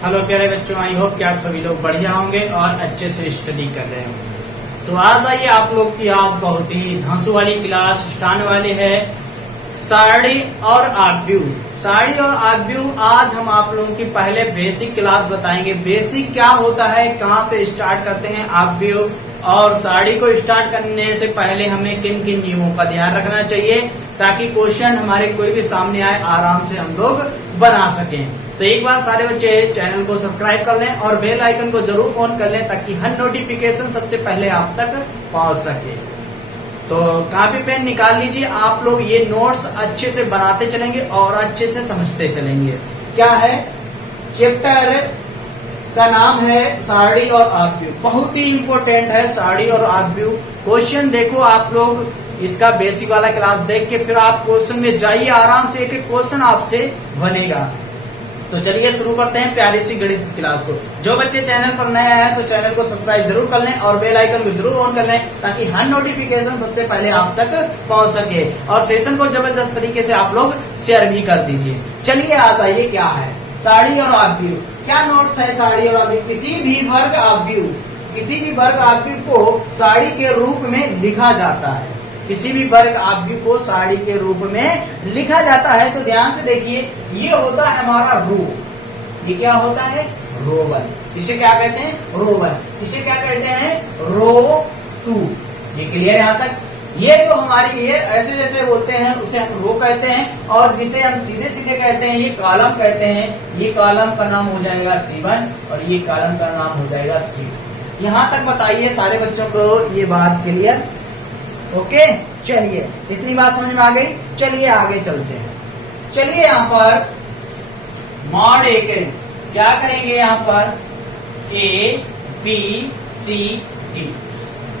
Hello प्यारे बच्चों, I hope कि आप सभी लोग बढ़िया होंगे और अच्छे से स्टडी कर रहे होंगे। तो आज आइए आप लोग की आज बहुत ही धांसू वाली क्लास स्टार्ट वाली है, साड़ी और आब्यू। साड़ी और आब्यू आज हम आप लोगों की पहले बेसिक क्लास बताएंगे। बेसिक क्या होता है, कहाँ से स्टार्ट करते हैं आब्यू, और साड़ी को स्टार्ट करने से पहले हमें किन किन नियमों का ध्यान रखना चाहिए ताकि क्वेश्चन हमारे कोई भी सामने आए आराम से हम लोग बना सकें। तो एक बार सारे बच्चे चैनल को सब्सक्राइब कर लें और बेल आइकन को जरूर ऑन कर लें ताकि हर नोटिफिकेशन सबसे पहले आप तक पहुंच सके। तो कॉपी पेन निकाल लीजिए, आप लोग ये नोट्स अच्छे से बनाते चलेंगे और अच्छे से समझते चलेंगे। क्या है, चैप्टर का नाम है साड़ी और आब्यू। बहुत ही इंपॉर्टेंट है साड़ी और आब्यू। क्वेश्चन देखो आप लोग, इसका बेसिक वाला क्लास देख के फिर आप क्वेश्चन में जाइए, आराम से एक एक क्वेश्चन आपसे बनेगा। तो चलिए शुरू करते हैं प्यारी सी गणित क्लास को। जो बच्चे चैनल पर नए हैं तो चैनल को सब्सक्राइब जरूर कर लें और बेल आइकन को जरूर ऑन कर लें ताकि हर नोटिफिकेशन सबसे पहले आप तक पहुंच सके, और सेशन को जबरदस्त तरीके से आप लोग शेयर भी कर दीजिए। चलिए आ जाइए, क्या है साड़ी और आब्यू। क्या नोट्स है साड़ी और आब्यू? किसी भी वर्ग आब्यू को साड़ी के रूप में लिखा जाता है। किसी भी वर्ग आब्यू को साड़ी के रूप में लिखा जाता है। तो ध्यान से देखिए, ये होता है हमारा रो। ये क्या होता है? रो1। इसे क्या कहते हैं? रो1। इसे क्या कहते हैं? रो2। ये क्लियर है यहाँ तक? ये जो हमारी ये ऐसे जैसे बोलते हैं उसे हम रो कहते हैं, और जिसे हम सीधे सीधे कहते हैं ये कॉलम कहते हैं। ये कॉलम का नाम हो जाएगा C1 और ये कॉलम का नाम हो जाएगा C2। यहाँ तक बताइए सारे बच्चों को ये बात क्लियर? ओके, चलिए इतनी बात समझ में आ गई। चलिए आगे चलते हैं। चलिए यहाँ पर मॉड ए के क्या करेंगे, यहाँ पर ABCD।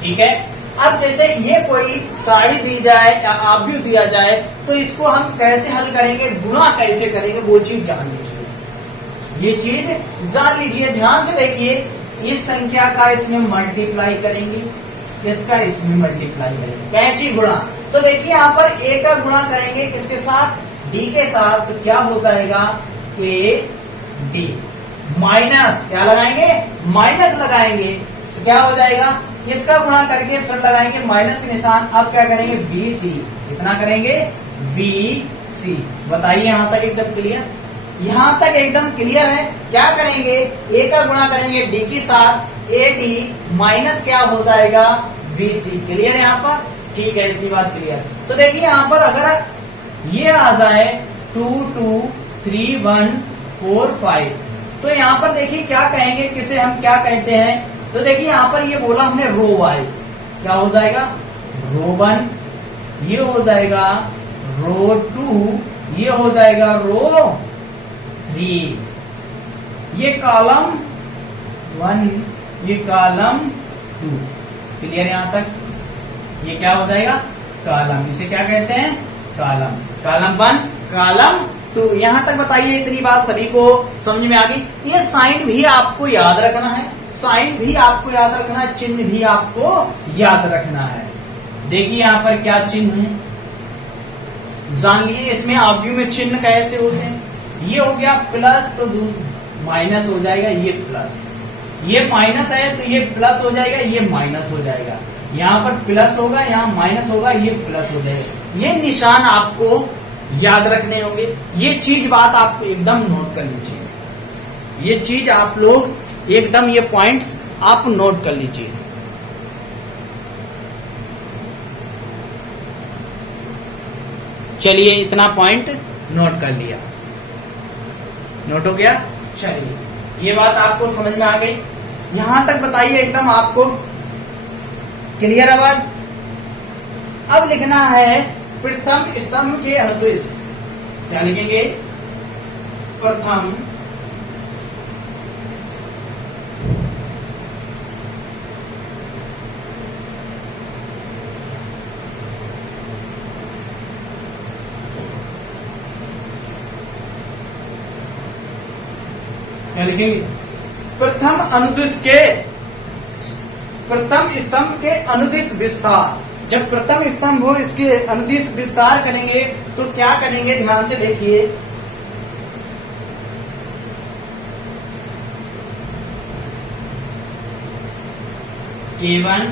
ठीक है। अब जैसे ये कोई साड़ी दी जाए या आब्यू दिया जाए तो इसको हम कैसे हल करेंगे, गुणा कैसे करेंगे, वो चीज जान लीजिए। ये चीज जान लीजिए, ध्यान से देखिए। इस संख्या का इसमें मल्टीप्लाई करेंगे, इसका इसमें मल्टीप्लाई करेंगे, कैंची गुणा। तो देखिए यहाँ पर ए का गुणा करेंगे किसके साथ? डी के साथ। तो क्या हो जाएगा? AD माइनस क्या लगाएंगे? माइनस लगाएंगे। तो क्या हो जाएगा? इसका गुणा करके फिर लगाएंगे माइनस के निशान। अब क्या करेंगे? BC। कितना करेंगे? BC। बताइए यहाँ तक एकदम क्लियर? यहाँ तक एकदम क्लियर है। क्या करेंगे? ए का गुणा करेंगे डी के साथ, AD माइनस क्या हो जाएगा? BC। क्लियर है यहाँ पर? ठीक है, इतनी बात क्लियर। तो देखिए यहाँ पर अगर ये आ जाए 2 2 3 1 4 5, तो यहाँ पर देखिए क्या कहेंगे, किसे हम क्या कहते हैं? तो देखिए यहाँ पर ये बोला हमने रो वाइज। क्या हो जाएगा? रो1, ये हो जाएगा रो2, ये हो जाएगा रो3, ये कॉलम 1, ये कॉलम 2। क्लियर यहाँ तक? ये क्या हो जाएगा? कॉलम। इसे क्या कहते हैं? कॉलम। Column 1, column 2। यहाँ तक बताइए, इतनी बात सभी को समझ में आ गई? ये साइन भी आपको याद रखना है, साइन भी आपको याद रखना है, चिन्ह भी आपको याद रखना है। देखिए यहाँ पर क्या चिन्ह है, जान लीजिए। इसमें आब्यू में चिन्ह कैसे होते हैं? ये हो गया प्लस तो माइनस हो जाएगा, ये प्लस। ये माइनस है तो ये प्लस हो जाएगा, ये माइनस हो जाएगा। यहाँ पर प्लस होगा, यहाँ माइनस होगा, ये प्लस हो जाएगा। ये निशान आपको याद रखने होंगे। ये चीज बात आपको एकदम नोट कर लीजिए। ये चीज आप लोग एकदम, ये पॉइंट्स आप नोट कर लीजिए। चलिए इतना पॉइंट नोट कर लिया, नोट हो गया। चलिए ये बात आपको समझ में आ गई? यहां तक बताइए एकदम आपको क्लियर आवाज? अब लिखना है प्रथम स्तंभ के अनुदिश। क्या लिखेंगे? प्रथम क्या लिखेंगे? प्रथम अनुदिश के, प्रथम स्तंभ के अनुदिश विस्तार। जब प्रथम स्तंभ हो इसके अनुदिश विस्तार करेंगे तो क्या करेंगे, ध्यान से देखिए। A1,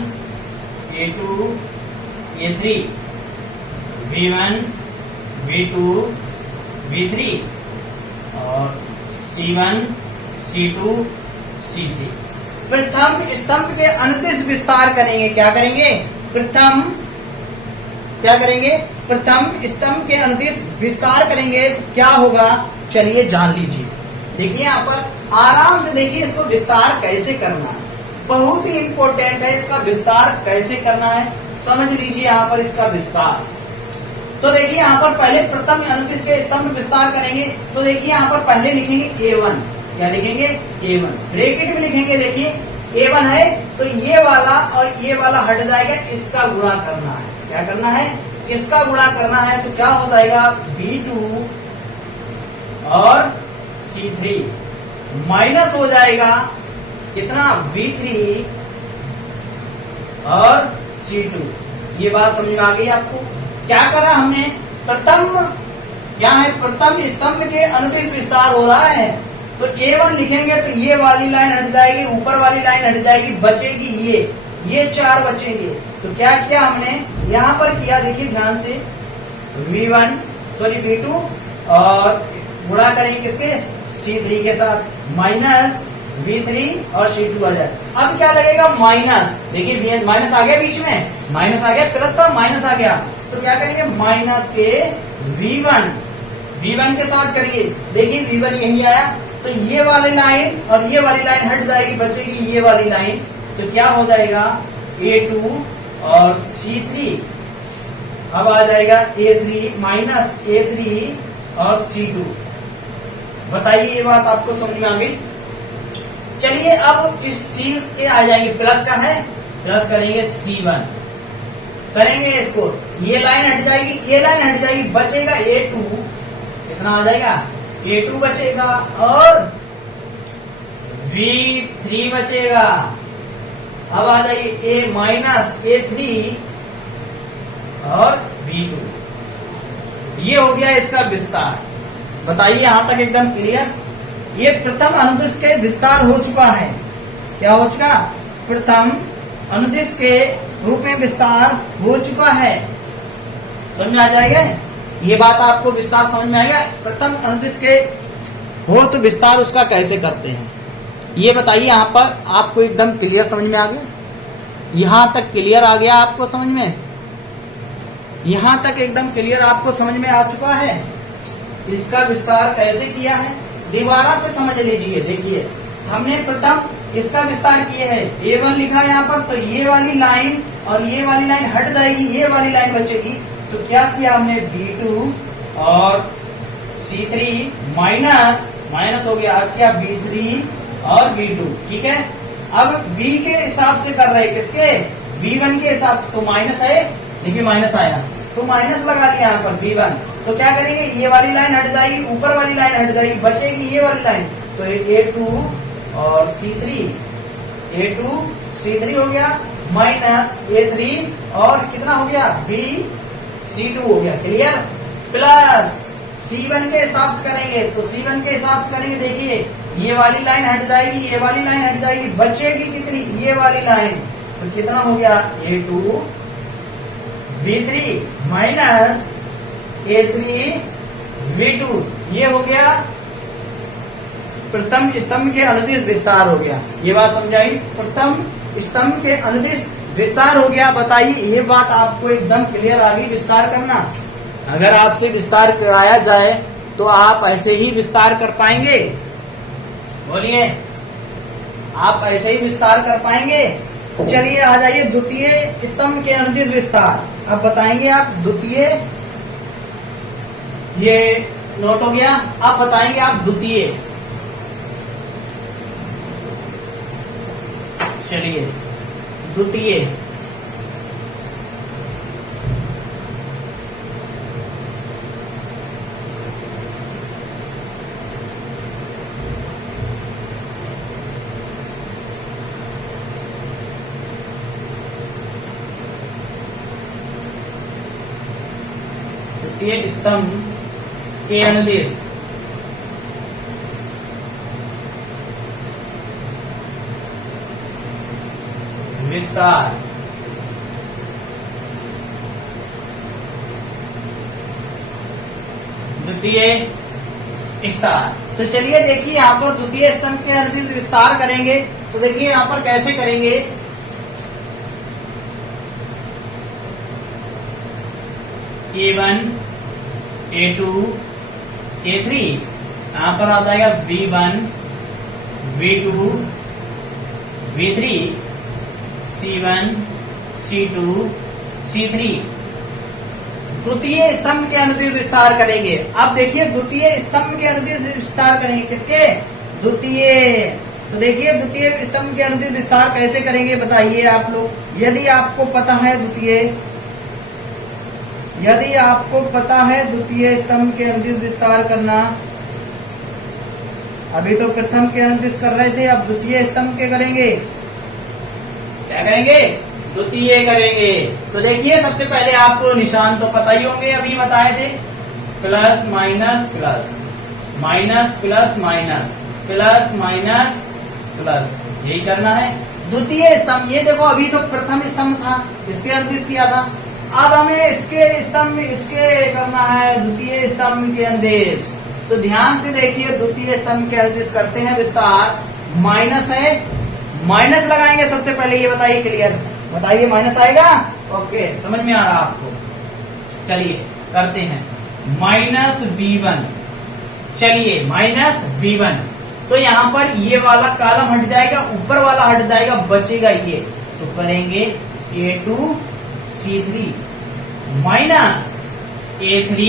A2, A3, V1, V2, V3 और C1, C2, C3। प्रथम स्तंभ के अनुदिश विस्तार करेंगे। क्या करेंगे? प्रथम क्या करेंगे? प्रथम स्तंभ के अनुदिश विस्तार करेंगे। क्या होगा? चलिए जान लीजिए। देखिए यहाँ पर आराम से देखिए इसको विस्तार कैसे करना है। बहुत ही इंपॉर्टेंट है, इसका विस्तार कैसे करना है समझ लीजिए। यहाँ पर इसका विस्तार तो देखिए यहाँ पर पहले प्रथम अनुदिश के स्तंभ विस्तार करेंगे। तो देखिए यहाँ पर पहले लिखेंगे A1। क्या लिखेंगे? A1 ब्रैकेट में लिखेंगे। देखिए A1 है तो ये वाला और ये वाला हट जाएगा, इसका गुणा करना है। क्या करना है? इसका गुणा करना है। तो क्या हो जाएगा? B2 और C3 माइनस हो जाएगा कितना? V3 और C2। ये बात समझ में आ गई आपको? क्या करा हमने? प्रथम क्या है? प्रथम स्तंभ के अनुदिश विस्तार हो रहा है तो A1 लिखेंगे तो ये वाली लाइन हट जाएगी, ऊपर वाली लाइन हट जाएगी, बचेगी ये 4 बचेंगे। तो क्या किया हमने यहाँ पर किया? देखिए ध्यान से V2 और गुणा करेंगे किसके? C3 के साथ माइनस V3 और C2 आ जाए। अब क्या लगेगा? माइनस। देखिए माइनस आ गया, बीच में माइनस आ गया, प्लस था माइनस आ गया। तो क्या करेंगे? माइनस के V1 के साथ करिए। देखिए V1 यही आया तो ये वाली लाइन और ये वाली लाइन हट जाएगी, बचेगी ये वाली लाइन। तो क्या हो जाएगा? A2 और C3। अब आ जाएगा A3 माइनस A3 और C2। बताइए ये बात आपको समझ में आ गई? चलिए अब इस C के आ जाएंगे, प्लस का है, प्लस करेंगे C1 करेंगे इसको, ये लाइन हट जाएगी, ये लाइन हट जाएगी, बचेगा A2। कितना आ जाएगा? A2 बचेगा और V3 बचेगा। अब आ जाइए A माइनस A3 और V2। ये हो गया इसका विस्तार। बताइए यहां तक एकदम क्लियर? ये प्रथम अनुदिश के विस्तार हो चुका है। क्या हो चुका? प्रथम अनुदिश के रूप में विस्तार हो चुका है। समझ में आ जाएगा? ये बात आपको विस्तार समझ में आएगा? प्रथम अनुदिश के हो तो विस्तार उसका कैसे करते हैं ये बताइए। यहाँ पर आपको एकदम क्लियर समझ में आ गया? यहाँ तक क्लियर आ गया आपको समझ में? यहाँ तक एकदम क्लियर आपको समझ में आ चुका है? इसका विस्तार कैसे किया है दोबारा से समझ लीजिए। देखिए हमने प्रथम इसका विस्तार किया है, A1 लिखा है यहाँ पर, तो ये वाली लाइन और ये वाली लाइन हट जाएगी, ये वाली लाइन बचेगी। तो क्या किया हमने? B2 और C3 माइनस हो गया। अब क्या? B3 और V2। ठीक है, अब B के हिसाब से कर रहे, किसके? V1 के हिसाब से। तो माइनस है, देखिए माइनस आया तो माइनस लगा लिया यहाँ पर V1। तो क्या करेंगे? ये वाली लाइन हट जाएगी, ऊपर वाली लाइन हट जाएगी, बचेगी ये वाली लाइन। तो A2 और A2 C3 हो गया माइनस A3 और कितना हो गया? C2 हो गया। क्लियर? प्लस C1 के हिसाब से करेंगे तो C1 के हिसाब से करेंगे। देखिए ये वाली लाइन हट जाएगी, ये वाली लाइन हट जाएगी, बचेगी कितनी? ये वाली लाइन। तो कितना हो गया? A2 V3 minus A3 V2। ये हो गया प्रथम स्तंभ के अनुदिश विस्तार हो गया। ये बात समझाई? प्रथम स्तंभ के अनुदिश विस्तार हो गया। बताइए ये बात आपको एकदम क्लियर आ गई? विस्तार करना, अगर आपसे विस्तार कराया जाए तो आप ऐसे ही विस्तार कर पाएंगे? बोलिए, आप ऐसे ही विस्तार कर पाएंगे? चलिए आ जाइए द्वितीय स्तंभ के अनुदिश विस्तार। अब बताएंगे आप द्वितीय, ये नोट हो गया। अब बताएंगे आप द्वितीय। चलिए द्वितीय, द्वितीय स्तंभ के अनुदेश। विस्तार। द्वितीय विस्तार। तो चलिए देखिए यहाँ पर द्वितीय स्तंभ के अनुदिश विस्तार करेंगे। तो देखिए यहाँ पर कैसे करेंगे। A1, A2, A3, यहाँ पर आ जाएगा V1, V2, V3, C1, C2, C3। द्वितीय स्तंभ के अनुदिश विस्तार करेंगे। अब देखिए द्वितीय स्तंभ के अनुदिश विस्तार करेंगे किसके? द्वितीय। तो देखिए द्वितीय स्तंभ के अनुदिश विस्तार कैसे करेंगे बताइए आप लोग। यदि आपको पता है द्वितीय स्तंभ के अनुदिश विस्तार करना, अभी तो प्रथम के अनुदिश कर रहे थे, अब द्वितीय स्तंभ के करेंगे। क्या करेंगे? द्वितीय करेंगे। तो देखिए सबसे पहले आपको निशान तो पता ही होंगे, अभी बताए थे, plus minus plus, minus plus minus, plus minus plus, यही करना है। द्वितीय स्तंभ, ये देखो अभी तो प्रथम स्तंभ था, इसके अनुदिश किया था। अब हमें इसके करना है द्वितीय स्तंभ के अनुदिश। तो ध्यान से देखिए द्वितीय स्तंभ के अनुदिश करते हैं विस्तार। माइनस है, माइनस लगाएंगे सबसे पहले, ये बताइए क्लियर, बताइए माइनस आएगा? ओके, समझ में आ रहा आपको? चलिए करते हैं माइनस B1। चलिए माइनस B1, तो यहाँ पर ये वाला कॉलम हट जाएगा, ऊपर वाला हट जाएगा, बचेगा ये। तो करेंगे A2 C3 माइनस A3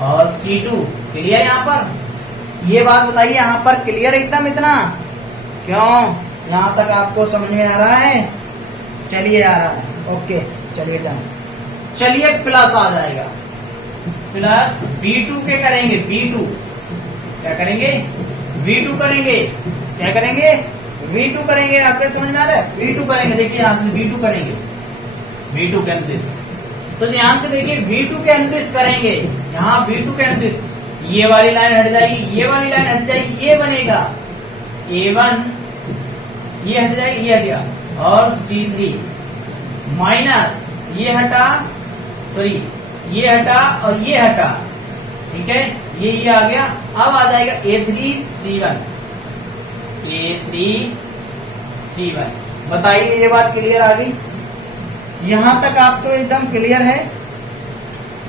और C2। क्लियर यहाँ पर? ये बात बताइए यहाँ पर क्लियर एकदम इतना? क्यों? यहाँ तक आपको समझ में आ रहा है? चलिए आ रहा है, ओके, चलिए डन। चलिए प्लस आ जाएगा, प्लस B2 के करेंगे, B2 क्या करेंगे? V2 करेंगे। क्या करेंगे? V2 करेंगे। आपको समझ में आ रहा है? V2 करेंगे। देखिए आप V2 करेंगे, V2 के अनुदिश। तो ध्यान से देखिए V2 के अनुदिश करेंगे, यहाँ V2 के अनुदिश, ये वाली लाइन हट जाएगी, ये वाली लाइन हट जाएगी, ये बनेगा A1, ये हट जाएगी, ये हट गया, और C3 माइनस ये हटा, सॉरी ये हटा और ये हटा, ठीक है, ये आ गया। अब आ जाएगा A3 C1, A3 C1। बताइए ये बात क्लियर आ गई? यहां तक आपको एकदम क्लियर है?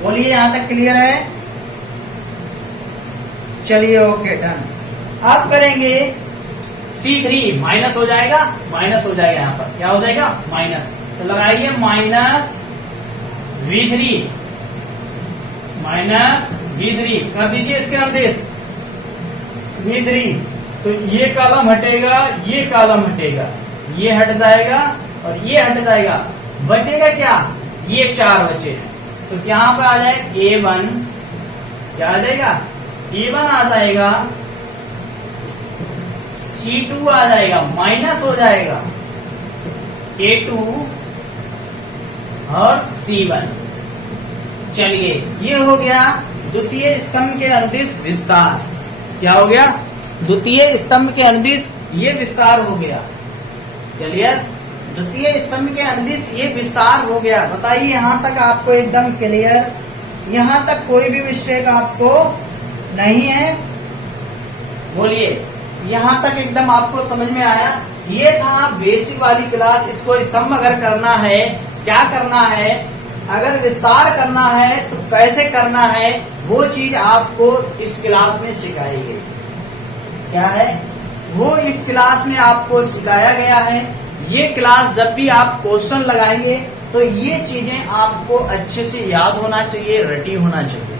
बोलिए यहां तक क्लियर है? चलिए ओके डन। अब करेंगे C3, माइनस हो जाएगा, माइनस हो जाएगा, यहाँ पर क्या हो जाएगा? माइनस। तो लगाइए माइनस V3, माइनस V3 कर दीजिए इसके अनुदिश V3। तो ये कॉलम हटेगा, ये कॉलम हटेगा, ये हट जाएगा और ये हट जाएगा, बचेगा क्या? ये 4 बचे हैं। तो यहाँ पे आ जाएगा A1, क्या आ जाएगा? A1 आ जाएगा, C2 आ जाएगा, माइनस हो जाएगा A2 और C1। चलिए ये हो गया द्वितीय स्तंभ के अनुदिश विस्तार। क्या हो गया? द्वितीय स्तंभ के अनुदिश ये विस्तार हो गया। चलिए द्वितीय स्तंभ के अनुदिश ये विस्तार हो गया। बताइए यहाँ तक आपको एकदम क्लियर? यहाँ तक कोई भी मिस्टेक आपको नहीं है? बोलिए यहाँ तक एकदम आपको समझ में आया? ये था बेसिक वाली क्लास। इसको स्तंभ अगर करना है, क्या करना है, अगर विस्तार करना है तो कैसे करना है, वो चीज आपको इस क्लास में सिखाई गई। क्या है वो? इस क्लास में आपको सिखाया गया है। ये क्लास जब भी आप क्वेश्चन लगाएंगे तो ये चीजें आपको अच्छे से याद होना चाहिए, रटी होना चाहिए,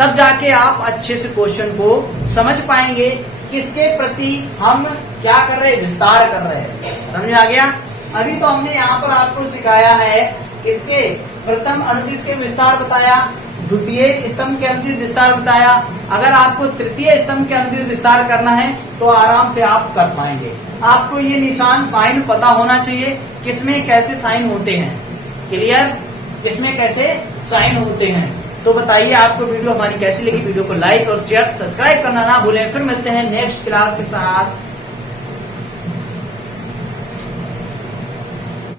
तब जाके आप अच्छे से क्वेश्चन को समझ पाएंगे। किसके प्रति हम क्या कर रहे हैं? विस्तार कर रहे हैं। समझ आ गया? अभी तो हमने यहाँ पर आपको सिखाया है किसके? प्रथम अनुदिश के विस्तार बताया, द्वितीय स्तंभ के अनुदिश विस्तार बताया। अगर आपको तृतीय स्तंभ के अनुदिश विस्तार करना है तो आराम से आप कर पाएंगे। आपको ये निशान साइन पता होना चाहिए, किसमें कैसे साइन होते हैं। क्लियर? किसमें कैसे साइन होते हैं। तो बताइए आपको वीडियो हमारी कैसी लगी? वीडियो को लाइक और शेयर, सब्सक्राइब करना ना भूलें। फिर मिलते हैं नेक्स्ट क्लास के साथ।